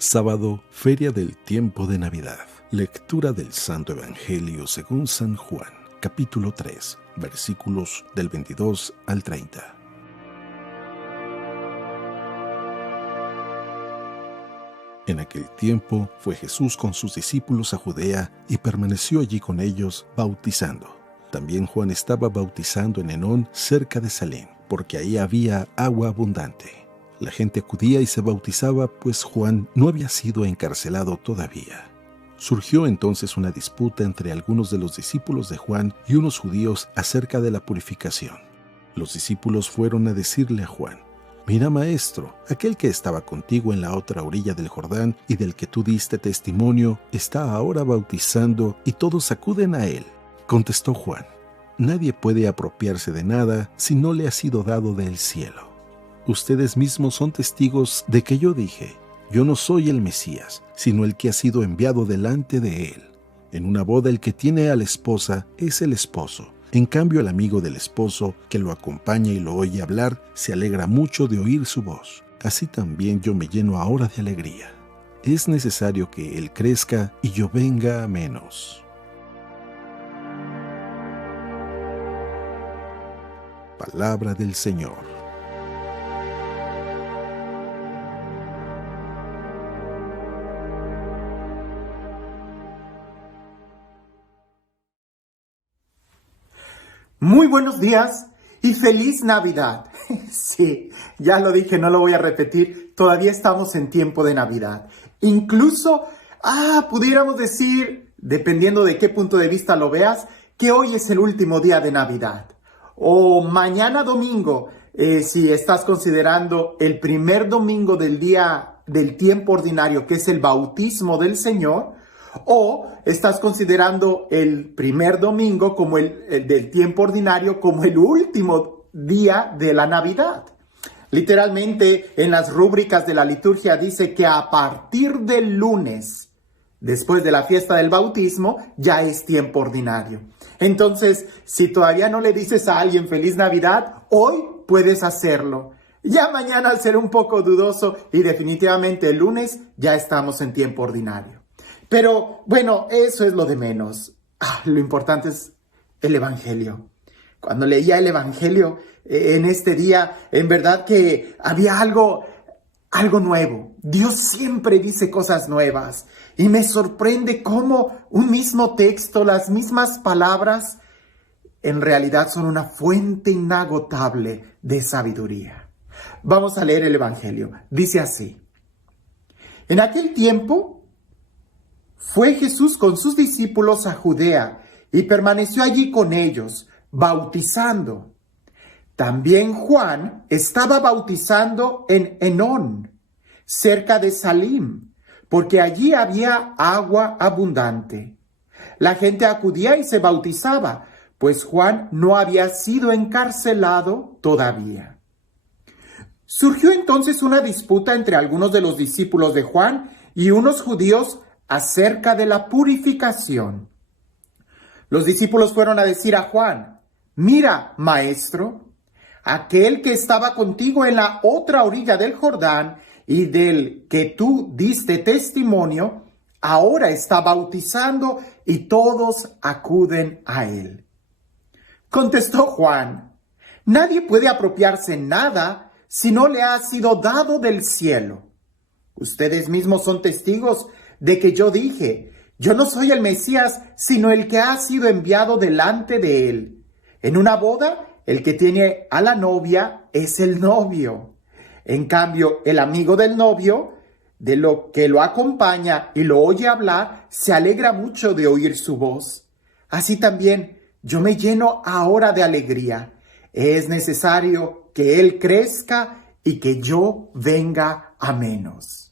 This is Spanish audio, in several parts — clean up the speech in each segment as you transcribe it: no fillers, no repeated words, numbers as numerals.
Sábado, Feria del Tiempo de Navidad. Lectura del Santo Evangelio según San Juan, capítulo 3, versículos del 22 al 30. En aquel tiempo fue Jesús con sus discípulos a Judea y permaneció allí con ellos bautizando. También Juan estaba bautizando en Enón, cerca de Salim, porque ahí había agua abundante. La gente acudía y se bautizaba, pues Juan no había sido encarcelado todavía. Surgió entonces una disputa entre algunos de los discípulos de Juan y unos judíos acerca de la purificación. Los discípulos fueron a decirle a Juan: «Mira, maestro, aquel que estaba contigo en la otra orilla del Jordán y del que tú diste testimonio, está ahora bautizando y todos acuden a él». Contestó Juan: «Nadie puede apropiarse de nada si no le ha sido dado del cielo. Ustedes mismos son testigos de que yo dije: yo no soy el Mesías, sino el que ha sido enviado delante de él. En una boda el que tiene a la esposa es el esposo. En cambio, el amigo del esposo, que lo acompaña y lo oye hablar, se alegra mucho de oír su voz. Así también yo me lleno ahora de alegría. Es necesario que él crezca y yo venga a menos». Palabra del Señor. Muy buenos días y feliz Navidad. Sí, ya lo dije, no lo voy a repetir, todavía estamos en tiempo de Navidad. Incluso, pudiéramos decir, dependiendo de qué punto de vista lo veas, que hoy es el último día de Navidad. O mañana domingo, si estás considerando el primer domingo del día del tiempo ordinario, que es el bautismo del Señor, o estás considerando el primer domingo como el del tiempo ordinario como el último día de la Navidad. Literalmente, en las rúbricas de la liturgia dice que a partir del lunes, después de la fiesta del bautismo, ya es tiempo ordinario. Entonces, si todavía no le dices a alguien feliz Navidad, hoy puedes hacerlo. Ya mañana, al ser un poco dudoso, y definitivamente el lunes, ya estamos en tiempo ordinario. Pero bueno, eso es lo de menos. Lo importante es el Evangelio. Cuando leía el Evangelio en este día, en verdad que había algo nuevo. Dios siempre dice cosas nuevas. Y me sorprende cómo un mismo texto, las mismas palabras, en realidad son una fuente inagotable de sabiduría. Vamos a leer el Evangelio. Dice así: En aquel tiempo fue Jesús con sus discípulos a Judea y permaneció allí con ellos, bautizando. También Juan estaba bautizando en Enón, cerca de Salim, porque allí había agua abundante. La gente acudía y se bautizaba, pues Juan no había sido encarcelado todavía. Surgió entonces una disputa entre algunos de los discípulos de Juan y unos judíos acerca de la purificación. Los discípulos fueron a decir a Juan: «Mira, maestro, aquel que estaba contigo en la otra orilla del Jordán y del que tú diste testimonio, ahora está bautizando y todos acuden a él». Contestó Juan: «Nadie puede apropiarse nada si no le ha sido dado del cielo. Ustedes mismos son testigos de que yo dije: yo no soy el Mesías, sino el que ha sido enviado delante de él. En una boda, el que tiene a la novia es el novio. En cambio, el amigo del novio, de lo que lo acompaña y lo oye hablar, se alegra mucho de oír su voz. Así también, yo me lleno ahora de alegría. Es necesario que él crezca y que yo venga a menos».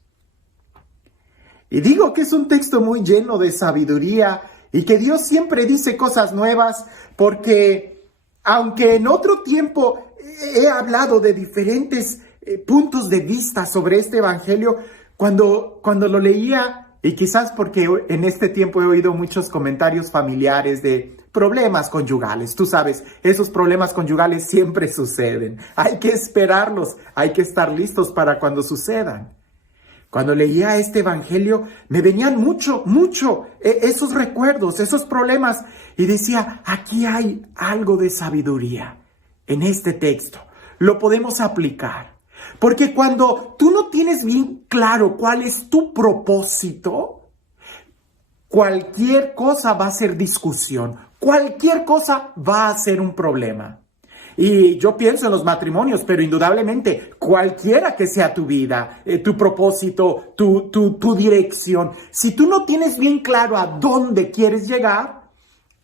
Y digo que es un texto muy lleno de sabiduría y que Dios siempre dice cosas nuevas, porque aunque en otro tiempo he hablado de diferentes puntos de vista sobre este evangelio, cuando lo leía, y quizás porque en este tiempo he oído muchos comentarios familiares de problemas conyugales. Tú sabes, esos problemas conyugales siempre suceden. Hay que esperarlos, hay que estar listos para cuando sucedan. Cuando leía este evangelio, me venían mucho esos recuerdos, esos problemas. Y decía, aquí hay algo de sabiduría en este texto. Lo podemos aplicar. Porque cuando tú no tienes bien claro cuál es tu propósito, cualquier cosa va a ser discusión. Cualquier cosa va a ser un problema. Y yo pienso en los matrimonios, pero indudablemente cualquiera que sea tu vida, tu propósito, tu dirección, si tú no tienes bien claro a dónde quieres llegar,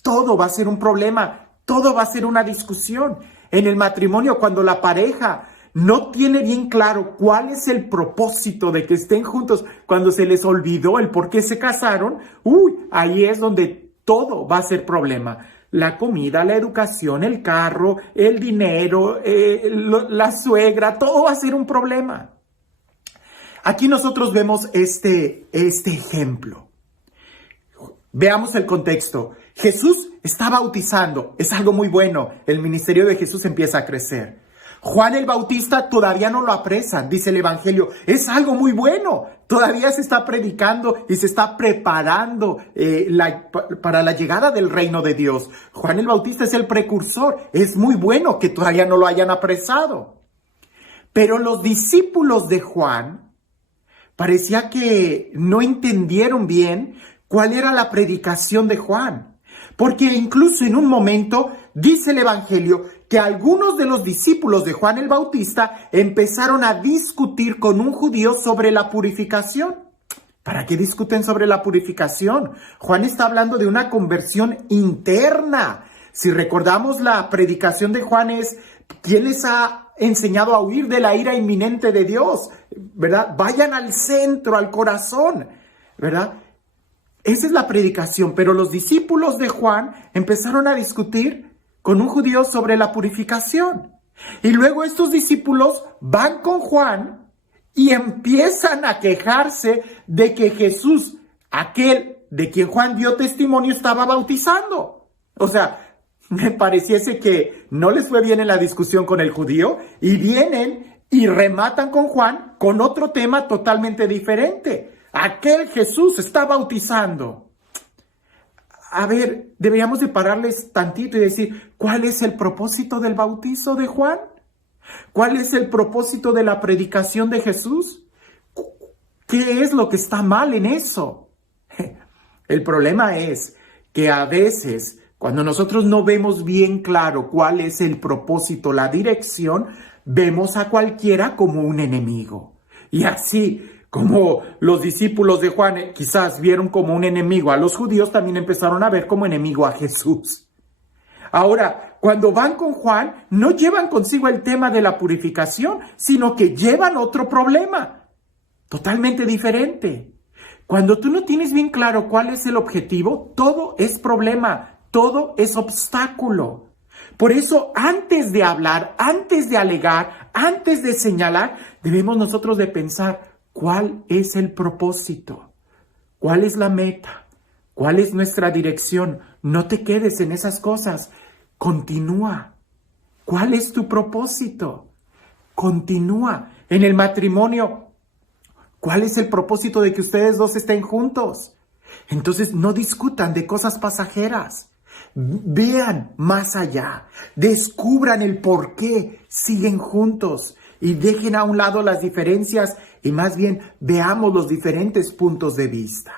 todo va a ser un problema, todo va a ser una discusión. En el matrimonio, cuando la pareja no tiene bien claro cuál es el propósito de que estén juntos, cuando se les olvidó el por qué se casaron, ahí es donde todo va a ser problema. La comida, la educación, el carro, el dinero, la suegra, todo va a ser un problema. Aquí nosotros vemos este ejemplo. Veamos el contexto. Jesús está bautizando. Es algo muy bueno. El ministerio de Jesús empieza a crecer. Juan el Bautista todavía no lo apresan, dice el Evangelio. Es algo muy bueno. Todavía se está predicando y se está preparando para la llegada del reino de Dios. Juan el Bautista es el precursor. Es muy bueno que todavía no lo hayan apresado. Pero los discípulos de Juan parecía que no entendieron bien cuál era la predicación de Juan. Porque incluso en un momento dice el Evangelio que algunos de los discípulos de Juan el Bautista empezaron a discutir con un judío sobre la purificación. ¿Para qué discuten sobre la purificación? Juan está hablando de una conversión interna. Si recordamos, la predicación de Juan es: ¿quién les ha enseñado a huir de la ira inminente de Dios? ¿Verdad? Vayan al centro, al corazón, ¿verdad? Esa es la predicación, pero los discípulos de Juan empezaron a discutir con un judío sobre la purificación. Y luego estos discípulos van con Juan y empiezan a quejarse de que Jesús, aquel de quien Juan dio testimonio, estaba bautizando. O sea, me pareciese que no les fue bien en la discusión con el judío y vienen y rematan con Juan con otro tema totalmente diferente. Aquel Jesús está bautizando. A ver, deberíamos de pararles tantito y decir, ¿cuál es el propósito del bautizo de Juan? ¿Cuál es el propósito de la predicación de Jesús? ¿Qué es lo que está mal en eso? El problema es que a veces, cuando nosotros no vemos bien claro cuál es el propósito, la dirección, vemos a cualquiera como un enemigo. Y así como los discípulos de Juan quizás vieron como un enemigo a los judíos, también empezaron a ver como enemigo a Jesús. Ahora, cuando van con Juan, no llevan consigo el tema de la purificación, sino que llevan otro problema, totalmente diferente. Cuando tú no tienes bien claro cuál es el objetivo, todo es problema, todo es obstáculo. Por eso, antes de hablar, antes de alegar, antes de señalar, debemos nosotros de pensar, ¿cuál es el propósito? ¿Cuál es la meta? ¿Cuál es nuestra dirección? No te quedes en esas cosas. Continúa. ¿Cuál es tu propósito? Continúa. En el matrimonio, ¿cuál es el propósito de que ustedes dos estén juntos? Entonces, no discutan de cosas pasajeras. Vean más allá. Descubran el por qué siguen juntos. Y dejen a un lado las diferencias y más bien veamos los diferentes puntos de vista.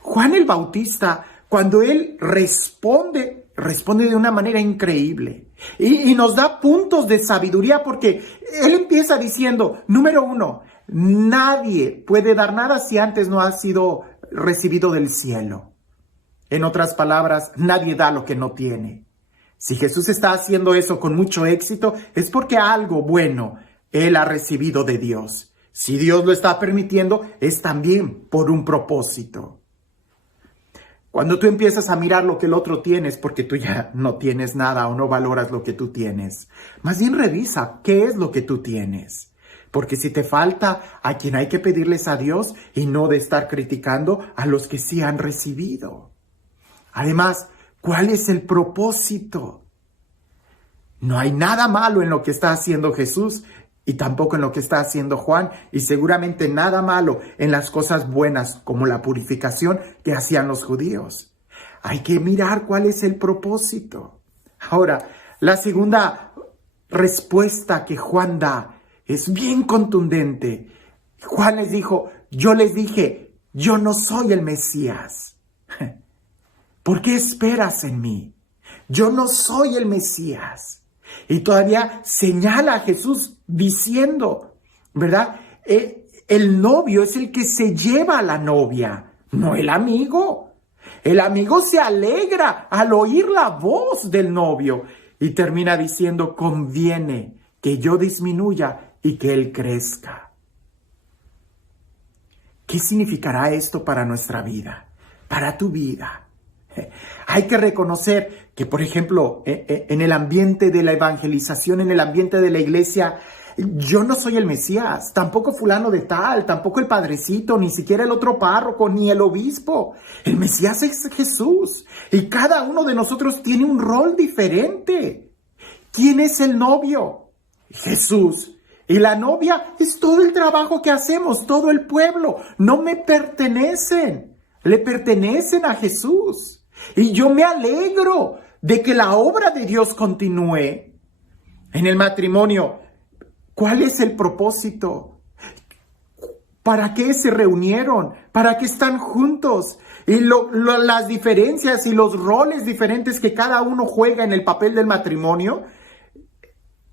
Juan el Bautista, cuando él responde de una manera increíble y nos da puntos de sabiduría, porque él empieza diciendo, número 1, nadie puede dar nada si antes no ha sido recibido del cielo. En otras palabras, nadie da lo que no tiene. Si Jesús está haciendo eso con mucho éxito, es porque algo bueno él ha recibido de Dios. Si Dios lo está permitiendo, es también por un propósito. Cuando tú empiezas a mirar lo que el otro tiene, es porque tú ya no tienes nada o no valoras lo que tú tienes. Más bien revisa qué es lo que tú tienes. Porque si te falta, a quien hay que pedirles a Dios y no de estar criticando a los que sí han recibido. Además, ¿cuál es el propósito? No hay nada malo en lo que está haciendo Jesús. y tampoco en lo que está haciendo Juan, y seguramente nada malo en las cosas buenas como la purificación que hacían los judíos. Hay que mirar cuál es el propósito. Ahora, la segunda respuesta que Juan da es bien contundente. Juan les dijo, yo les dije, yo no soy el Mesías. ¿Por qué esperas en mí? Yo no soy el Mesías. Y todavía señala a Jesús diciendo, ¿verdad? El novio es el que se lleva a la novia, no el amigo. El amigo se alegra al oír la voz del novio y termina diciendo, conviene que yo disminuya y que él crezca. ¿Qué significará esto para nuestra vida, para tu vida? Hay que reconocer que, por ejemplo, en el ambiente de la evangelización, en el ambiente de la iglesia, yo no soy el Mesías, tampoco fulano de tal, tampoco el padrecito, ni siquiera el otro párroco, ni el obispo. El Mesías es Jesús y cada uno de nosotros tiene un rol diferente. ¿Quién es el novio? Jesús. Y la novia es todo el trabajo que hacemos, todo el pueblo. No me pertenecen, le pertenecen a Jesús. Y yo me alegro de que la obra de Dios continúe en el matrimonio. ¿Cuál es el propósito? ¿Para qué se reunieron? ¿Para qué están juntos? Y las diferencias y los roles diferentes que cada uno juega en el papel del matrimonio,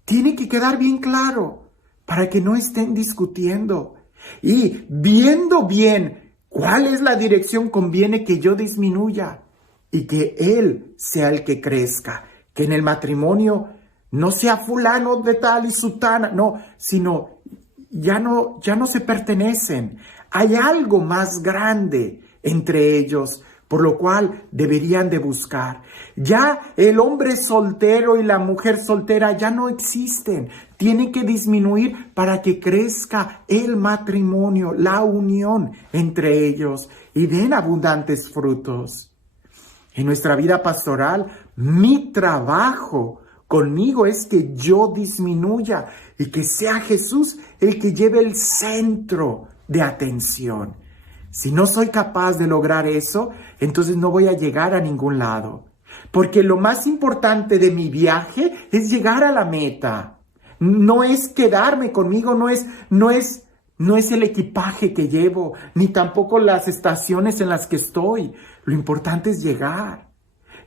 tiene que quedar bien claro para que no estén discutiendo. Y viendo bien cuál es la dirección, conviene que yo disminuya y que él sea el que crezca. Que en el matrimonio no sea fulano de tal y sutana, no, sino ya no se pertenecen. Hay algo más grande entre ellos, por lo cual deberían de buscar. Ya el hombre soltero y la mujer soltera ya no existen. Tienen que disminuir para que crezca el matrimonio, la unión entre ellos y den abundantes frutos. En nuestra vida pastoral, mi trabajo conmigo es que yo disminuya y que sea Jesús el que lleve el centro de atención. Si no soy capaz de lograr eso, entonces no voy a llegar a ningún lado. Porque lo más importante de mi viaje es llegar a la meta. No es quedarme conmigo, no es el equipaje que llevo, ni tampoco las estaciones en las que estoy. Lo importante es llegar.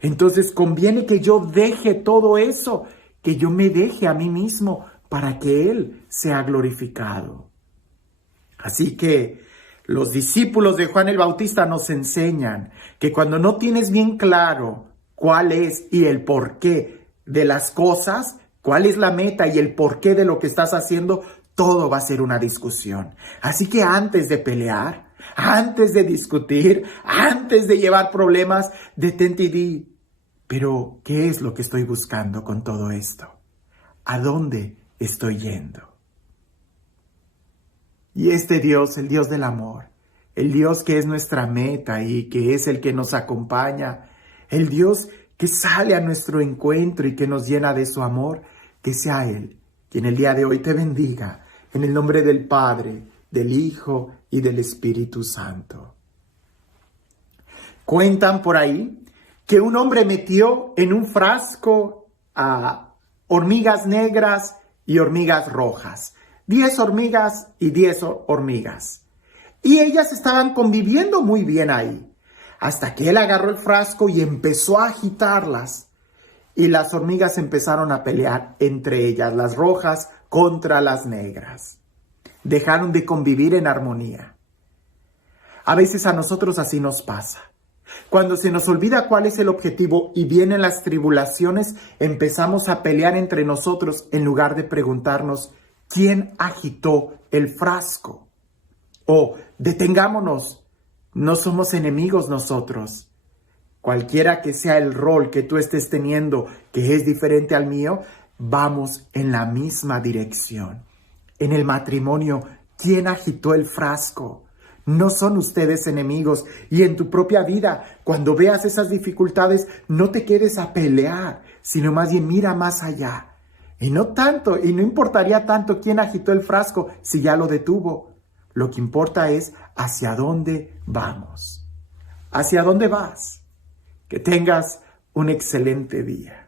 Entonces conviene que yo deje todo eso, que yo me deje a mí mismo para que Él sea glorificado. Así que los discípulos de Juan el Bautista nos enseñan que cuando no tienes bien claro cuál es y el porqué de las cosas, cuál es la meta y el porqué de lo que estás haciendo, todo va a ser una discusión. Así que antes de pelear, antes de discutir, antes de llevar problemas, detente y di, pero ¿qué es lo que estoy buscando con todo esto? ¿A dónde estoy yendo? Y este Dios, el Dios del amor, el Dios que es nuestra meta y que es el que nos acompaña, el Dios que sale a nuestro encuentro y que nos llena de su amor, que sea Él quien el día de hoy te bendiga, en el nombre del Padre, del Hijo y del Espíritu Santo. Cuentan por ahí que un hombre metió en un frasco a hormigas negras y hormigas rojas. 10 hormigas y 10 hormigas. Y ellas estaban conviviendo muy bien ahí, hasta que él agarró el frasco y empezó a agitarlas. Y las hormigas empezaron a pelear entre ellas, las rojas contra las negras. Dejaron de convivir en armonía. A veces a nosotros así nos pasa. Cuando se nos olvida cuál es el objetivo y vienen las tribulaciones, empezamos a pelear entre nosotros en lugar de preguntarnos ¿quién agitó el frasco? O detengámonos, no somos enemigos nosotros. Cualquiera que sea el rol que tú estés teniendo, que es diferente al mío, vamos en la misma dirección. En el matrimonio, ¿quién agitó el frasco? No son ustedes enemigos. Y en tu propia vida, cuando veas esas dificultades, no te quedes a pelear, sino más bien mira más allá. Y no importaría tanto quién agitó el frasco si ya lo detuvo. Lo que importa es hacia dónde vamos. ¿Hacia dónde vas? Que tengas un excelente día.